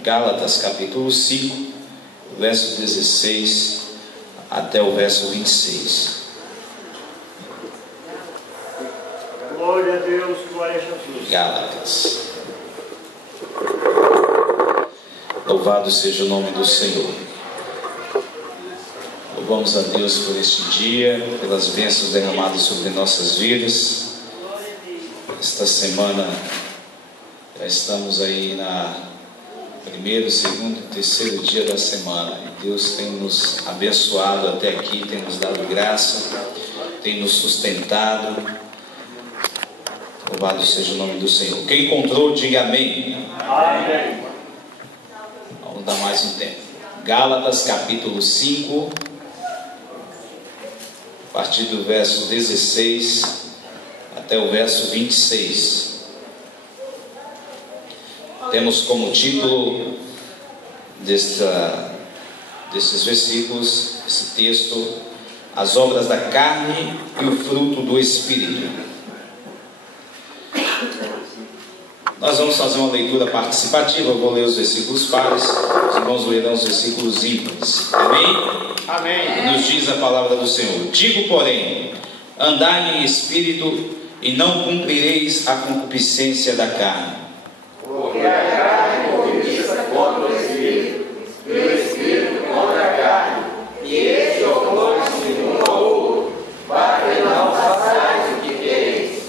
Gálatas capítulo 5, verso 16 até o verso 26. Glória a Deus, glória a Jesus. Gálatas. Louvado seja o nome do Senhor. Louvamos a Deus por este dia, pelas bênçãos derramadas sobre nossas vidas. Esta semana já estamos aí na primeiro, segundo, terceiro dia da semana, e Deus tem nos abençoado até aqui, tem nos dado graça, tem nos sustentado. Louvado seja o nome do Senhor. Quem encontrou, diga amém. Amém. Vamos dar mais um tempo. Gálatas capítulo 5, a partir do verso 16 até o verso 26. Temos como título desses versículos, esse texto: as obras da carne e o fruto do Espírito. Nós vamos fazer uma leitura participativa. Eu vou ler os versículos pares, os irmãos lerão os versículos ímpares. Amém? Amém. E nos diz a palavra do Senhor: digo, porém, andai em espírito, e não cumprireis a concupiscência da carne. Porque a carne cobiça contra o Espírito, e o Espírito contra a carne, e estes opõem-se um ao outro, para que não façais o que quereis.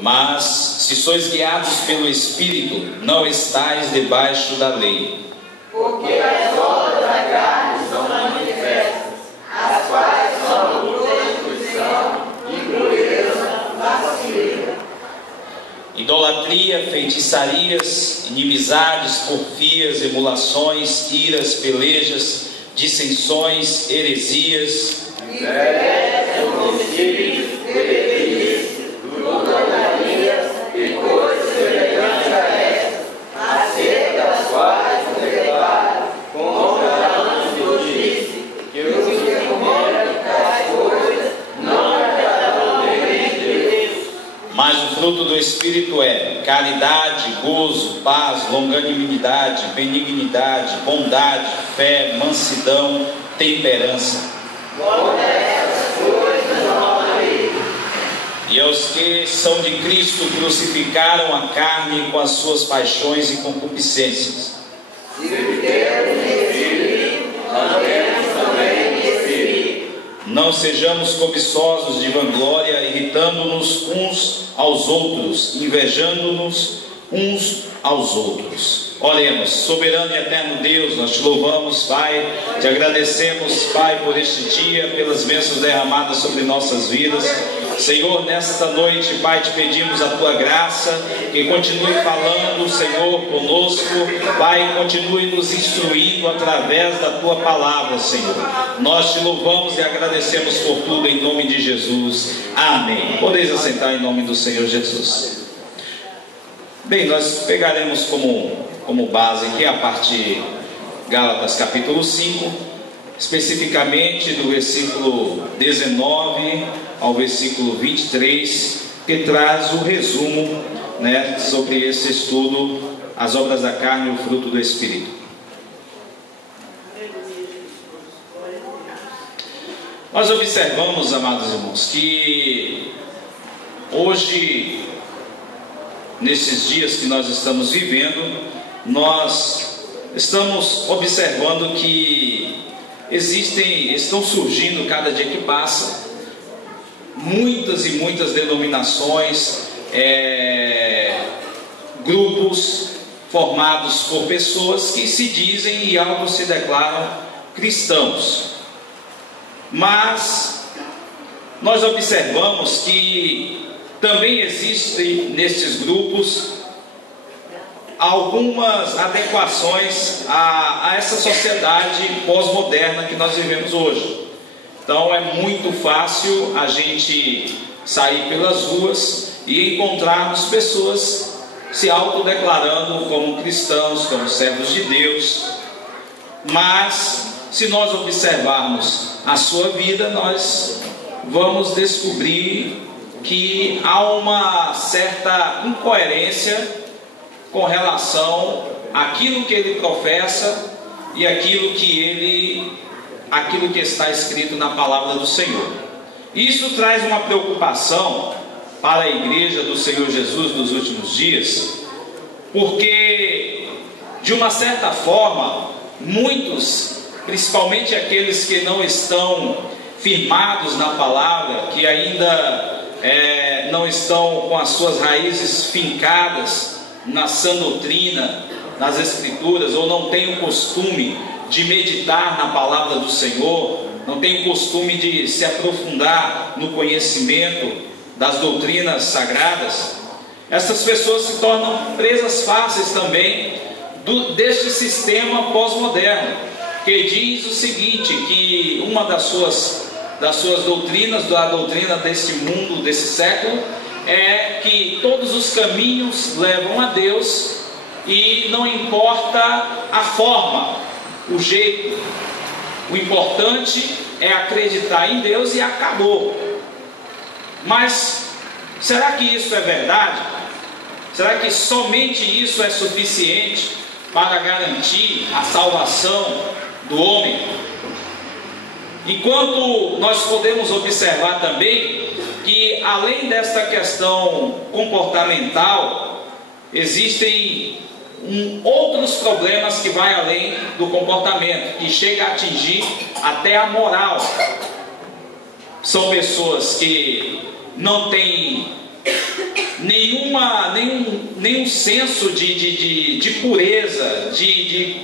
Mas, se sois guiados pelo Espírito, não estáis debaixo da lei. Porque as obras da carne são manifestas, as quais são prostituição, impureza, lascívia, Idolatria, feitiçarias, inimizades, porfias, emulações, iras, pelejas, dissensões, heresias, invejas, homicídios, bebedices, glutonarias e coisas semelhantes a estas, acerca das quais nos declara, como antes disse, que os que comerem tais coisas não entrarão no reino de Deus. Mas o fruto do Espírito é caridade, gozo, paz, longanimidade, benignidade, bondade, fé, mansidão, temperança. Contra essas coisas não há lei. E aos que são de Cristo crucificaram a carne com as suas paixões e concupiscências. Se vivermos em espírito, andemos também em espírito. Não sejamos cobiçosos de vanglória, irritando-nos uns aos outros, invejando-nos uns aos outros. Oremos. Soberano e eterno Deus, nós te louvamos, Pai, te agradecemos, Pai, por este dia, pelas bênçãos derramadas sobre nossas vidas. Senhor, nesta noite, Pai, te pedimos a tua graça, que continue falando, Senhor, conosco, Pai, continue nos instruindo através da tua palavra, Senhor. Nós te louvamos e agradecemos por tudo, em nome de Jesus. Amém. Podeis assentar em nome do Senhor Jesus. Bem, nós pegaremos como base aqui a parte Gálatas capítulo 5, especificamente do versículo 19 ao versículo 23, que traz o resumo, né, sobre esse estudo, as obras da carne e o fruto do Espírito. Nós observamos, amados irmãos, que hoje, nesses dias que nós estamos vivendo, nós estamos observando que estão surgindo, cada dia que passa, muitas e muitas denominações, grupos formados por pessoas que se dizem e auto se declaram cristãos. Mas nós observamos que também existem nesses grupos algumas adequações a essa sociedade pós-moderna que nós vivemos hoje. Então é muito fácil a gente sair pelas ruas e encontrarmos pessoas se autodeclarando como cristãos, como servos de Deus. Mas se nós observarmos a sua vida, nós vamos descobrir que há uma certa incoerência com relação àquilo que ele professa e aquilo que está escrito na palavra do Senhor. Isso traz uma preocupação para a igreja do Senhor Jesus nos últimos dias, porque de uma certa forma muitos, principalmente aqueles que não estão firmados na palavra, que ainda não estão com as suas raízes fincadas na sã doutrina, nas escrituras, ou não têm o costume de meditar na palavra do Senhor, não têm o costume de se aprofundar no conhecimento das doutrinas sagradas, essas pessoas se tornam presas fáceis também deste sistema pós-moderno, que diz o seguinte, que uma das suas doutrinas, da doutrina deste mundo, desse século, é que todos os caminhos levam a Deus e não importa a forma, o jeito, o importante é acreditar em Deus e acabou. Mas será que isso é verdade? Será que somente isso é suficiente para garantir a salvação do homem? Enquanto nós podemos observar também que, além desta questão comportamental, existem outros problemas que vai além do comportamento, que chega a atingir até a moral. São pessoas que não têm nenhum senso de pureza,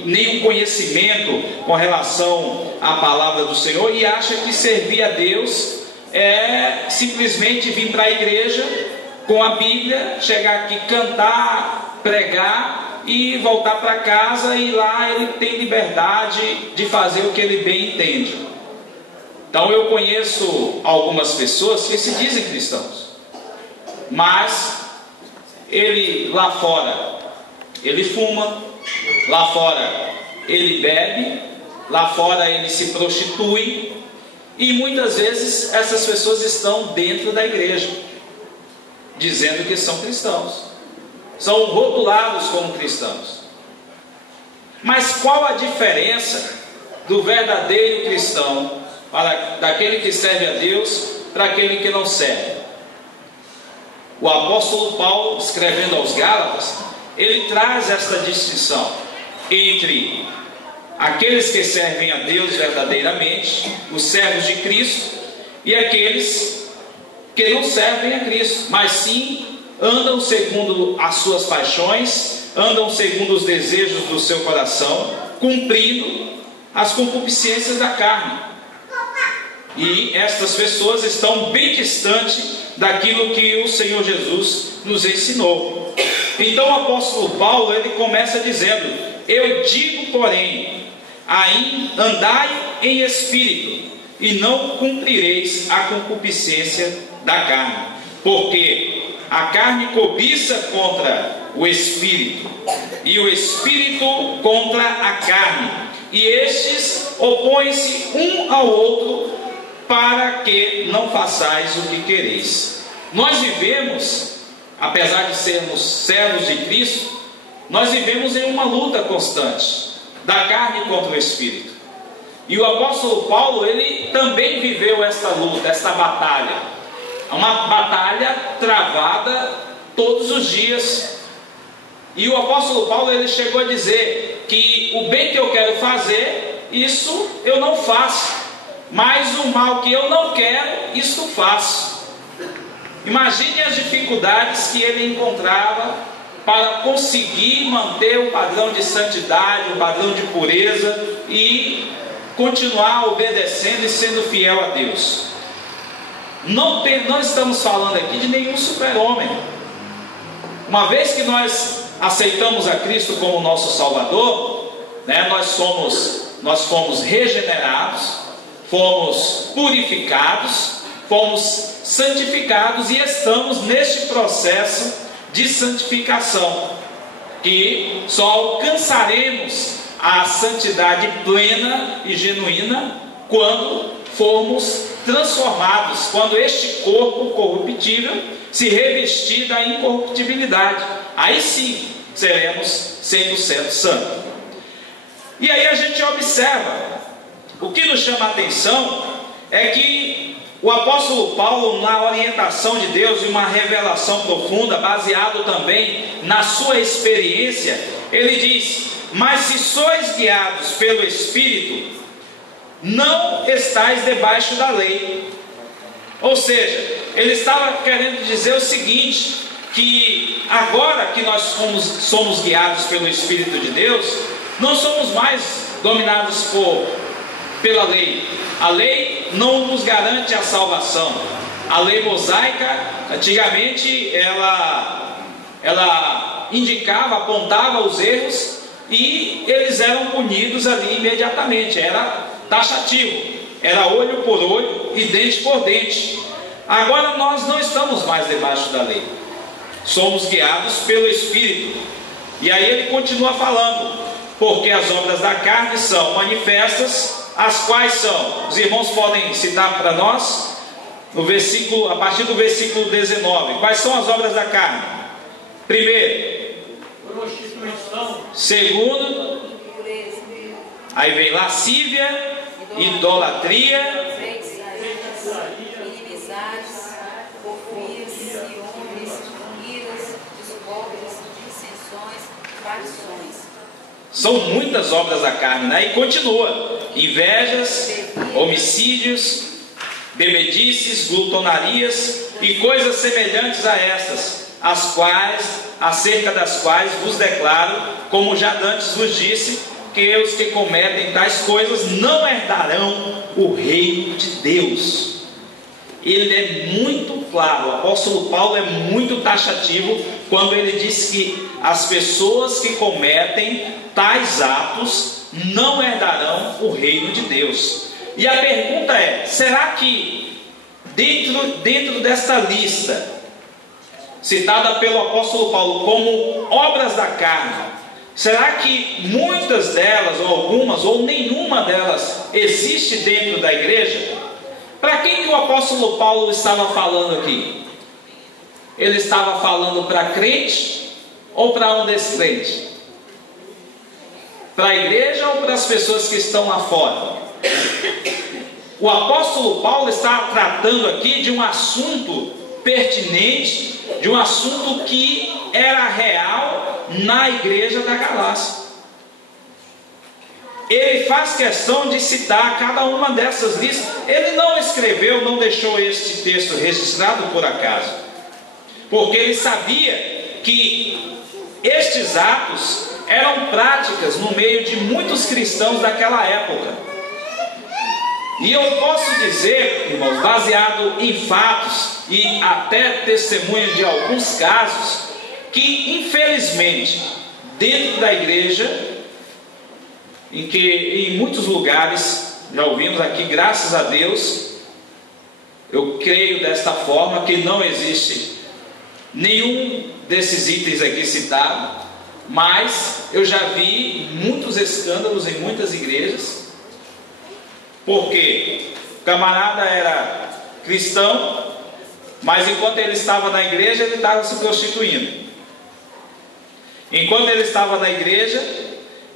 nenhum conhecimento com relação à palavra do Senhor, e acha que servir a Deus é simplesmente vir para a igreja com a Bíblia, chegar aqui, cantar, pregar e voltar para casa, e lá ele tem liberdade de fazer o que ele bem entende. Então eu conheço algumas pessoas que se dizem cristãos, mas ele lá fora, ele fuma, lá fora ele bebe, lá fora ele se prostitui, e muitas vezes essas pessoas estão dentro da igreja, dizendo que são cristãos, são rotulados como cristãos. Mas qual a diferença do verdadeiro cristão, daquele que serve a Deus, para aquele que não serve? O apóstolo Paulo, escrevendo aos Gálatas, ele traz esta distinção entre aqueles que servem a Deus verdadeiramente, os servos de Cristo, e aqueles que não servem a Cristo, mas sim andam segundo as suas paixões, andam segundo os desejos do seu coração, cumprindo as concupiscências da carne. E estas pessoas estão bem distantes daquilo que o Senhor Jesus nos ensinou. Então o apóstolo Paulo, ele começa dizendo: eu digo, porém, andai em espírito, e não cumprireis a concupiscência da carne, porque a carne cobiça contra o espírito, e o espírito contra a carne, e estes opõem-se um ao outro, para que não façais o que quereis. Nós vivemos, apesar de sermos servos de Cristo, nós vivemos em uma luta constante da carne contra o espírito. E o apóstolo Paulo, ele também viveu esta luta, esta batalha. É uma batalha travada todos os dias. E o apóstolo Paulo, ele chegou a dizer que o bem que eu quero fazer, isso eu não faço, mas o mal que eu não quero, isso faço. Imagine as dificuldades que ele encontrava para conseguir manter o padrão de santidade, o padrão de pureza, e continuar obedecendo e sendo fiel a Deus. Não estamos falando aqui de nenhum super-homem. Uma vez que nós aceitamos a Cristo como nosso Salvador, nós fomos regenerados, fomos purificados, fomos santificados, e estamos neste processo de santificação, que só alcançaremos a santidade plena e genuína quando formos transformados, quando este corpo corruptível se revestir da incorruptibilidade. Aí sim seremos 100% santos. E aí a gente observa, o que nos chama a atenção é que o apóstolo Paulo, na orientação de Deus e uma revelação profunda, baseado também na sua experiência, ele diz: mas se sois guiados pelo Espírito, não estáis debaixo da lei. Ou seja, ele estava querendo dizer o seguinte, que agora que nós somos guiados pelo Espírito de Deus, não somos mais dominados pela lei. A lei não nos garante a salvação. A lei mosaica, antigamente, ela indicava, apontava os erros e eles eram punidos ali imediatamente. Era taxativo, era olho por olho e dente por dente. Agora nós não estamos mais debaixo da lei, somos guiados pelo Espírito. E aí ele continua falando: porque as obras da carne são manifestas, as quais são, os irmãos podem citar para nós, a partir do versículo 19, quais são as obras da carne? Primeiro, prostituição. Segundo, aí vem lascívia, idolatria, inimizades, porfias, ciúmes, iras, discórdias, dissensões, facções. São muitas obras da carne, né? E continua: invejas, homicídios, bebedices, glutonarias e coisas semelhantes a estas, acerca das quais vos declaro, como já antes vos disse, que os que cometem tais coisas não herdarão o reino de Deus. Ele é muito claro, o apóstolo Paulo é muito taxativo quando ele diz que as pessoas que cometem tais atos não herdarão o reino de Deus. E a pergunta é: será que dentro desta lista citada pelo apóstolo Paulo como obras da carne, será que muitas delas, ou algumas, ou nenhuma delas existe dentro da igreja? Para quem que o apóstolo Paulo estava falando aqui? Ele estava falando para crente ou para um descrente? Para a igreja ou para as pessoas que estão lá fora? O apóstolo Paulo está tratando aqui de um assunto pertinente, de um assunto que era real na igreja da Galácia. Ele faz questão de citar cada uma dessas listas. Ele não escreveu, não deixou este texto registrado por acaso, porque ele sabia que estes atos eram práticas no meio de muitos cristãos daquela época. E eu posso dizer, irmãos, baseado em fatos e até testemunho de alguns casos, que infelizmente dentro da igreja, em muitos lugares, já ouvimos aqui, graças a Deus, eu creio desta forma, que não existe nenhum desses itens aqui citado, mas eu já vi muitos escândalos em muitas igrejas, porque o camarada era cristão, mas enquanto ele estava na igreja, ele estava se prostituindo. Enquanto ele estava na igreja,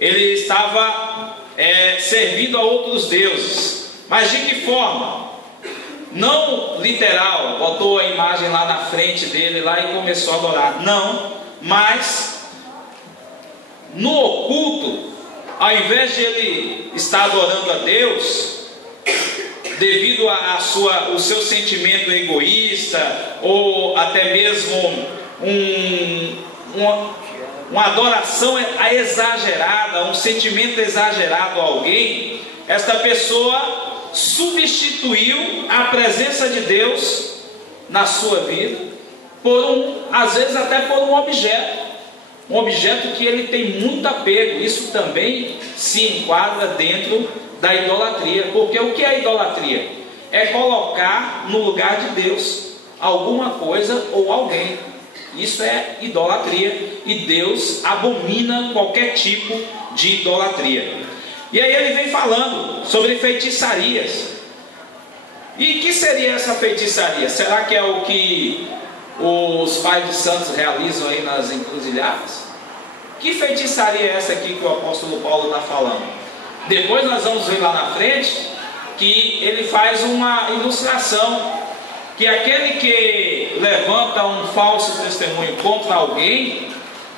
ele estava servindo a outros deuses. Mas de que forma? Não literal, botou a imagem lá na frente dele lá e começou a adorar. Não, mas no oculto, ao invés de ele estar adorando a Deus, devido o seu sentimento egoísta, ou até mesmo uma adoração exagerada, um sentimento exagerado a alguém, esta pessoa substituiu a presença de Deus na sua vida às vezes até por um objeto que ele tem muito apego. Isso também se enquadra dentro da idolatria, porque o que é idolatria? É colocar no lugar de Deus alguma coisa ou alguém. Isso é idolatria, e Deus abomina qualquer tipo de idolatria. E aí ele vem falando sobre feitiçarias. E que seria essa feitiçaria? Será que é o que os pais de santos realizam aí nas encruzilhadas? Que feitiçaria é essa aqui que o apóstolo Paulo está falando? Depois nós vamos ver lá na frente que ele faz uma ilustração, que aquele que levanta um falso testemunho contra alguém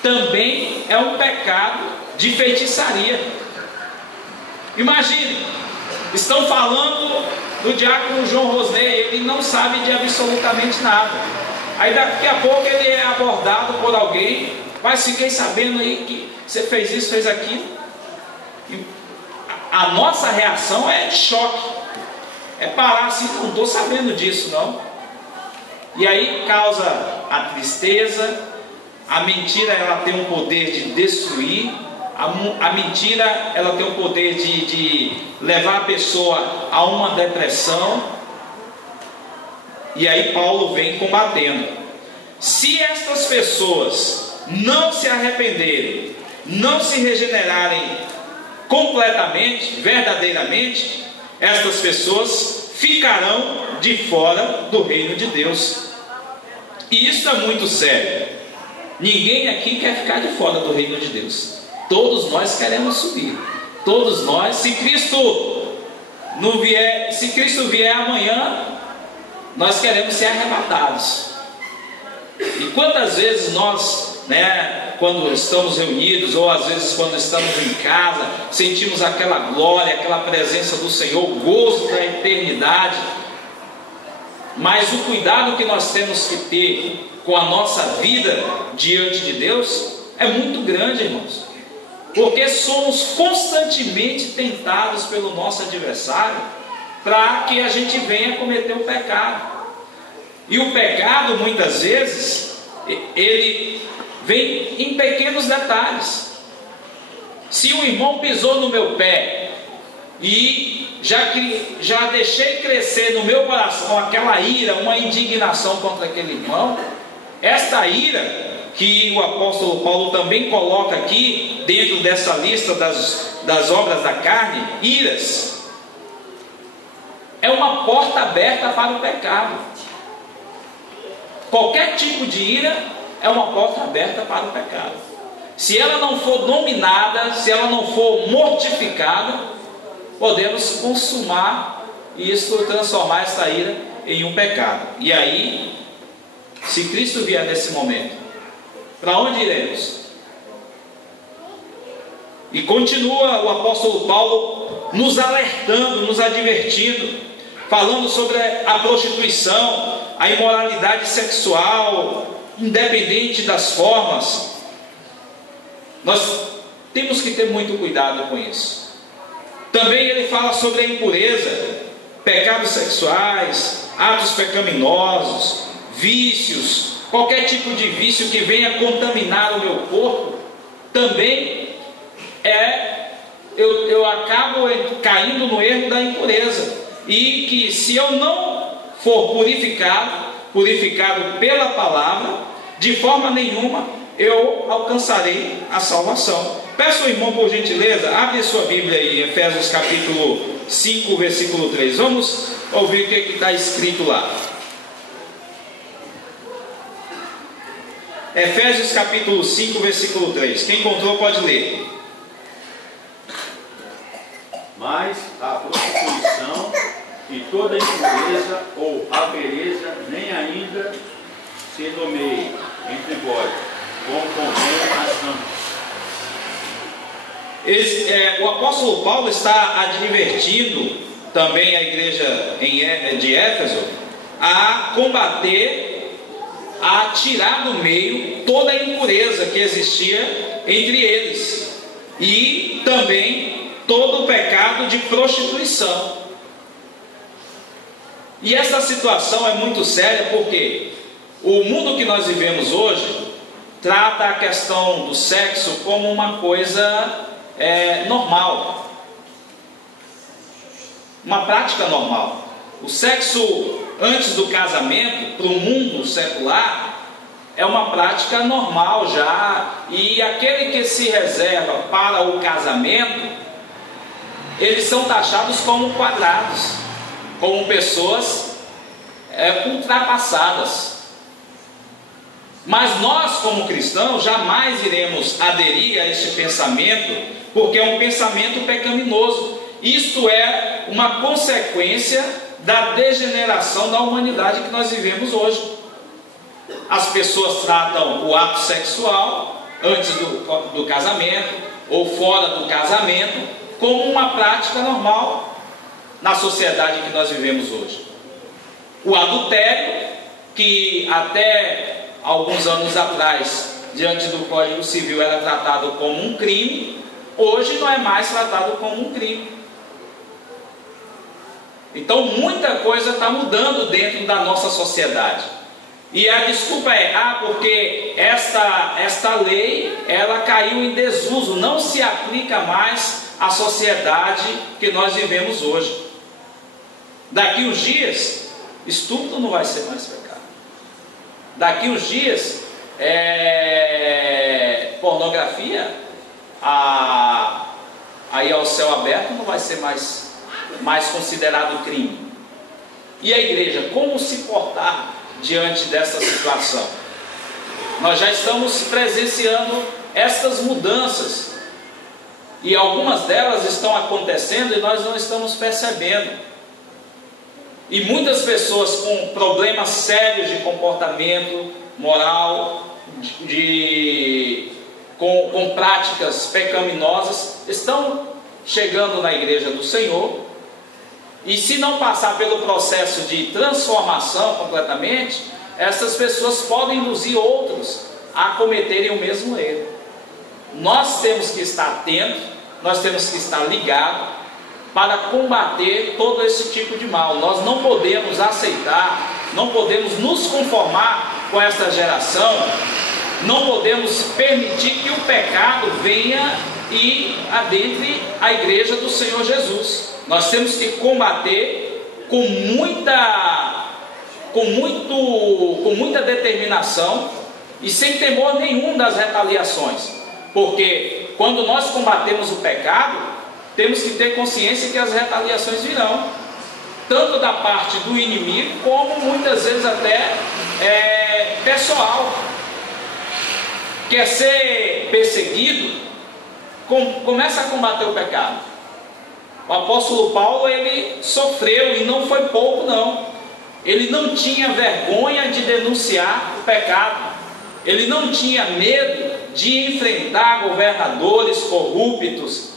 também é um pecado de feitiçaria. Imagine, estão falando do diácono João Rosnei, ele não sabe de absolutamente nada. Aí daqui a pouco ele é abordado por alguém, mas fiquei sabendo aí que você fez isso, fez aquilo. E a nossa reação é de choque, é parar assim, não estou sabendo disso não. E aí causa a tristeza. A mentira, ela tem um poder de destruir. A mentira, ela tem o poder de levar a pessoa a uma depressão. E aí Paulo vem combatendo. Se estas pessoas não se arrependerem, não se regenerarem completamente, verdadeiramente, estas pessoas ficarão de fora do reino de Deus. E isso é muito sério. Ninguém aqui quer ficar de fora do reino de Deus. Todos nós queremos subir. Todos nós, se Cristo vier amanhã, nós queremos ser arrebatados. E quantas vezes nós, quando estamos reunidos, ou às vezes quando estamos em casa, sentimos aquela glória, aquela presença do Senhor, o gozo da eternidade. Mas o cuidado que nós temos que ter com a nossa vida diante de Deus é muito grande, irmãos, porque somos constantemente tentados pelo nosso adversário para que a gente venha cometer o pecado. E o pecado, muitas vezes, ele vem em pequenos detalhes. Se um irmão pisou no meu pé e já deixei crescer no meu coração aquela ira, uma indignação contra aquele irmão, esta ira que o apóstolo Paulo também coloca aqui dentro dessa lista das obras da carne, iras, é uma porta aberta para o pecado. Qualquer tipo de ira é uma porta aberta para o pecado. Se ela não for dominada, se ela não for mortificada, podemos consumar isso, transformar essa ira em um pecado. E aí, se Cristo vier nesse momento, para onde iremos? E continua o apóstolo Paulo nos alertando, nos advertindo, falando sobre a prostituição, a imoralidade sexual, independente das formas. Nós temos que ter muito cuidado com isso. Também ele fala sobre a impureza, pecados sexuais, atos pecaminosos, vícios, qualquer tipo de vício que venha contaminar o meu corpo, também eu acabo caindo no erro da impureza. E que se eu não for purificado pela palavra, de forma nenhuma eu alcançarei a salvação. Peço ao irmão, por gentileza, abre sua Bíblia aí, Efésios capítulo 5, versículo 3. Vamos ouvir o que está escrito lá. Efésios capítulo 5, versículo 3. Quem encontrou pode ler. Mas a prostituição e toda impureza ou avareza nem ainda se nomeie entre vós, como convém às santas. O apóstolo Paulo está advertindo também a igreja de Éfeso a combater, a tirar do meio toda a impureza que existia entre eles, e também todo o pecado de prostituição. E essa situação é muito séria, porque o mundo que nós vivemos hoje trata a questão do sexo como uma coisa normal, uma prática normal. O sexo antes do casamento, para o mundo secular, é uma prática normal já, e aquele que se reserva para o casamento, eles são taxados como quadrados, como pessoas ultrapassadas. Mas nós, como cristãos, jamais iremos aderir a este pensamento, porque é um pensamento pecaminoso. Isto é uma consequência da degeneração da humanidade que nós vivemos hoje. As pessoas tratam o ato sexual antes do casamento ou fora do casamento como uma prática normal na sociedade que nós vivemos hoje. O adultério, que até alguns anos atrás, diante do Código Civil, era tratado como um crime, hoje não é mais tratado como um crime. Então muita coisa está mudando dentro da nossa sociedade. E a desculpa é, porque esta lei, ela caiu em desuso, não se aplica mais à sociedade que nós vivemos hoje. Daqui uns dias, estupro não vai ser mais pecado. Daqui uns dias, pornografia, aí ao céu aberto não vai ser mais considerado crime. E a igreja, como se portar diante dessa situação? Nós já estamos presenciando estas mudanças, e algumas delas estão acontecendo e nós não estamos percebendo. E muitas pessoas com problemas sérios de comportamento moral, com práticas pecaminosas, estão chegando na igreja do Senhor, e se não passar pelo processo de transformação completamente, essas pessoas podem induzir outros a cometerem o mesmo erro. Nós temos que estar atentos, nós temos que estar ligados para combater todo esse tipo de mal. Nós não podemos aceitar, não podemos nos conformar com esta geração, não podemos permitir que o pecado venha e adentre a igreja do Senhor Jesus. Nós temos que combater com muita determinação e sem temor nenhum das retaliações, porque quando nós combatemos o pecado, temos que ter consciência que as retaliações virão, tanto da parte do inimigo, como muitas vezes até pessoal. Quer ser perseguido? Começa a combater o pecado. O apóstolo Paulo, ele sofreu, e não foi pouco não. Ele não tinha vergonha de denunciar o pecado. Ele não tinha medo de enfrentar governadores corruptos,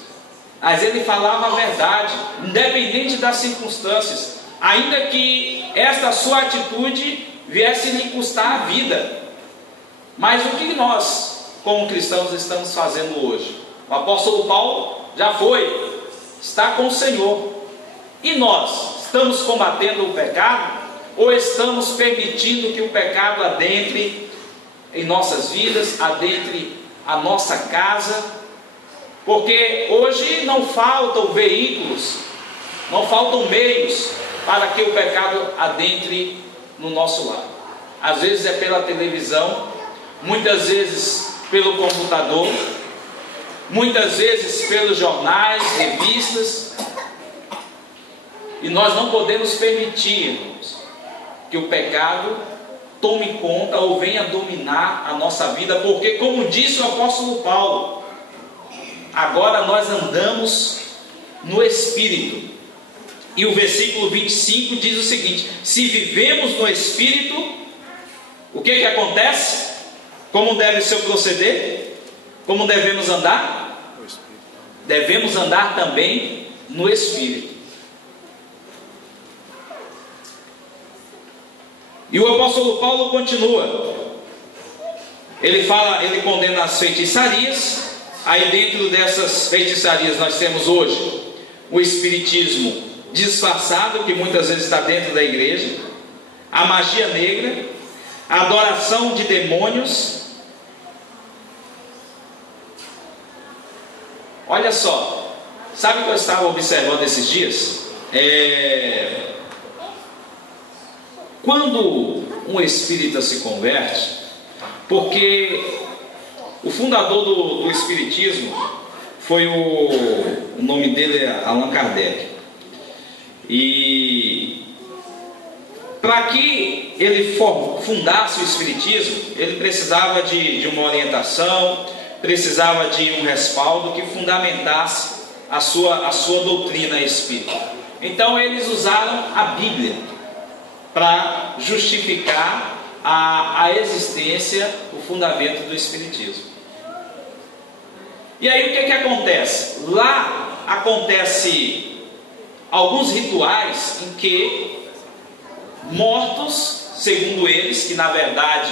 mas ele falava a verdade, independente das circunstâncias, ainda que esta sua atitude viesse lhe custar a vida. Mas o que nós, como cristãos, estamos fazendo hoje? O apóstolo Paulo já está com o Senhor. E nós, estamos combatendo o pecado? Ou estamos permitindo que o pecado adentre em nossas vidas, adentre a nossa casa? Porque hoje não faltam veículos, não faltam meios para que o pecado adentre no nosso lar. Às vezes é pela televisão, muitas vezes pelo computador, muitas vezes pelos jornais, revistas. E nós não podemos permitir, irmãos, que o pecado tome conta ou venha dominar a nossa vida, porque, como disse o apóstolo Paulo, agora nós andamos no Espírito. E o versículo 25 diz o seguinte: se vivemos no Espírito, o que acontece? Como deve ser o proceder? Como devemos andar? Devemos andar também no Espírito. E o apóstolo Paulo continua. Ele condena as feitiçarias. Aí dentro dessas feitiçarias nós temos hoje o espiritismo disfarçado, que muitas vezes está dentro da igreja, a magia negra, a adoração de demônios. Olha só, sabe o que eu estava observando esses dias? Quando um espírita se converte, porque o fundador do espiritismo foi o nome dele é Allan Kardec, e para que ele fundasse o Espiritismo, ele precisava de uma orientação, precisava de um respaldo que fundamentasse a sua doutrina espírita. Então eles usaram a Bíblia para justificar a existência, o fundamento do Espiritismo. E aí o que acontece? Lá acontece alguns rituais em que mortos, segundo eles, que na verdade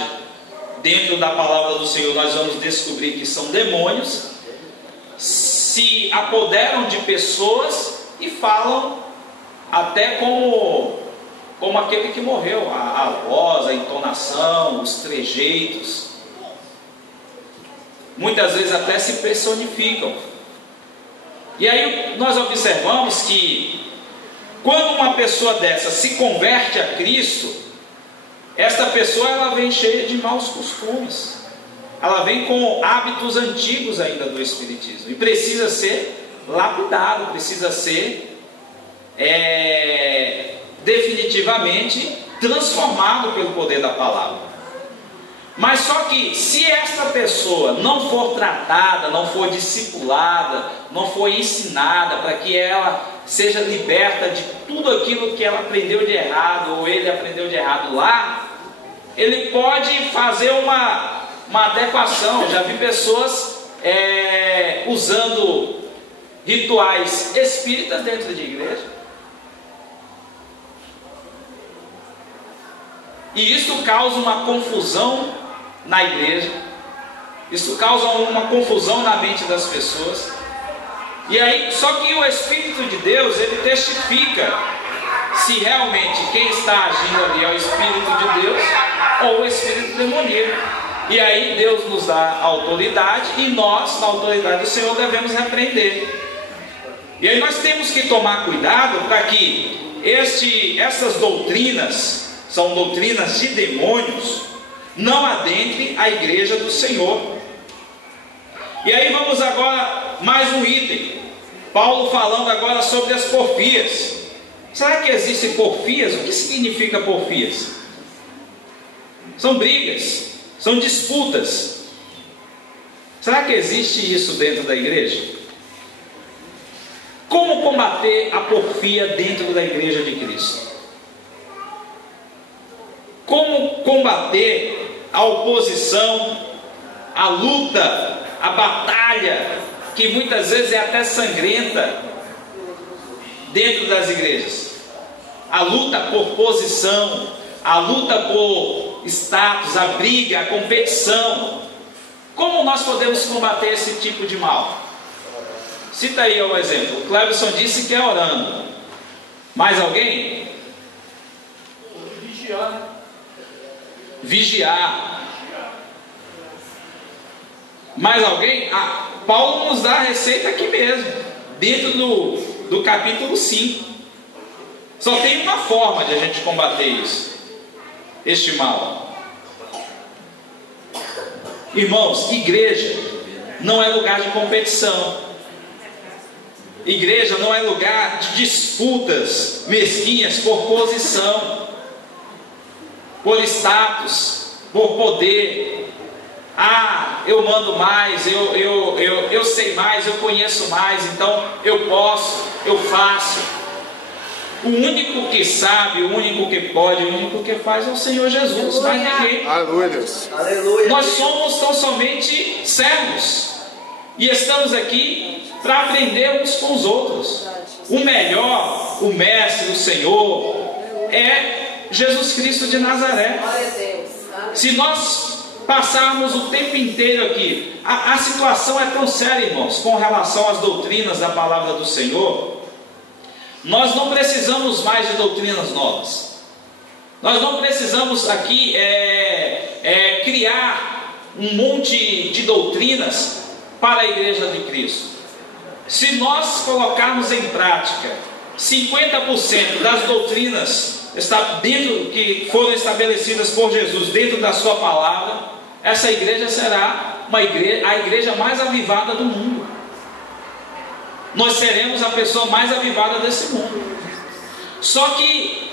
dentro da palavra do Senhor nós vamos descobrir que são demônios, se apoderam de pessoas e falam até como aquele que morreu, a voz, a entonação, os trejeitos. Muitas vezes até se personificam. E aí nós observamos que quando uma pessoa dessa se converte a Cristo, esta pessoa ela vem cheia de maus costumes, ela vem com hábitos antigos ainda do Espiritismo, e precisa ser lapidado, precisa ser definitivamente transformado pelo poder da palavra. Mas só que se esta pessoa não for tratada, não for discipulada, não for ensinada para que ela seja liberta de tudo aquilo que ela aprendeu de errado, ou ele aprendeu de errado lá, ele pode fazer uma adequação. Já vi pessoas usando rituais espíritas dentro de igreja. E isso causa uma confusão na igreja, isso causa uma confusão na mente das pessoas. E aí, só que o Espírito de Deus, ele testifica se realmente quem está agindo ali é o Espírito de Deus ou o Espírito demoníaco. E aí Deus nos dá autoridade, e nós, na autoridade do Senhor, devemos repreender. E aí nós temos que tomar cuidado para que essas doutrinas, são doutrinas de demônios, não adentre a igreja do Senhor. E aí vamos agora mais um item. Paulo falando agora sobre as porfias. Será que existem porfias? O que significa porfias? São brigas, são disputas. Será que existe isso dentro da igreja? Como combater a porfia dentro da igreja de Cristo? Como combater a oposição, a luta, a batalha, que muitas vezes é até sangrenta dentro das igrejas? A luta por posição, a luta por status, a briga, a competição. Como nós podemos combater esse tipo de mal? Cita aí o exemplo. O Cleberson disse que é orando. Mais alguém? Vigiar. Mais alguém? Paulo nos dá a receita aqui mesmo, dentro do capítulo 5. Só tem uma forma de a gente combater isso, este mal. Irmãos, igreja não é lugar de competição. Igreja não é lugar de disputas mesquinhas por posição, por status, por poder. Eu mando mais, eu sei mais, eu conheço mais, então eu posso, eu faço. O único que sabe, o único que pode, o único que faz é o Senhor Jesus, mais ninguém. Aleluia. Nós somos tão somente servos, e estamos aqui para aprender uns com os outros. O melhor, o mestre, o Senhor é Jesus Cristo de Nazaré. Se nós passarmos o tempo inteiro aqui, a situação é tão séria, irmãos, com relação às doutrinas da palavra do Senhor. Nós não precisamos mais de doutrinas novas. Nós não precisamos aqui criar um monte de doutrinas para a igreja de Cristo. Se nós colocarmos em prática 50% das doutrinas que foram estabelecidas por Jesus dentro da sua palavra, essa igreja será a igreja mais avivada do mundo. Nós seremos a pessoa mais avivada desse mundo. Só que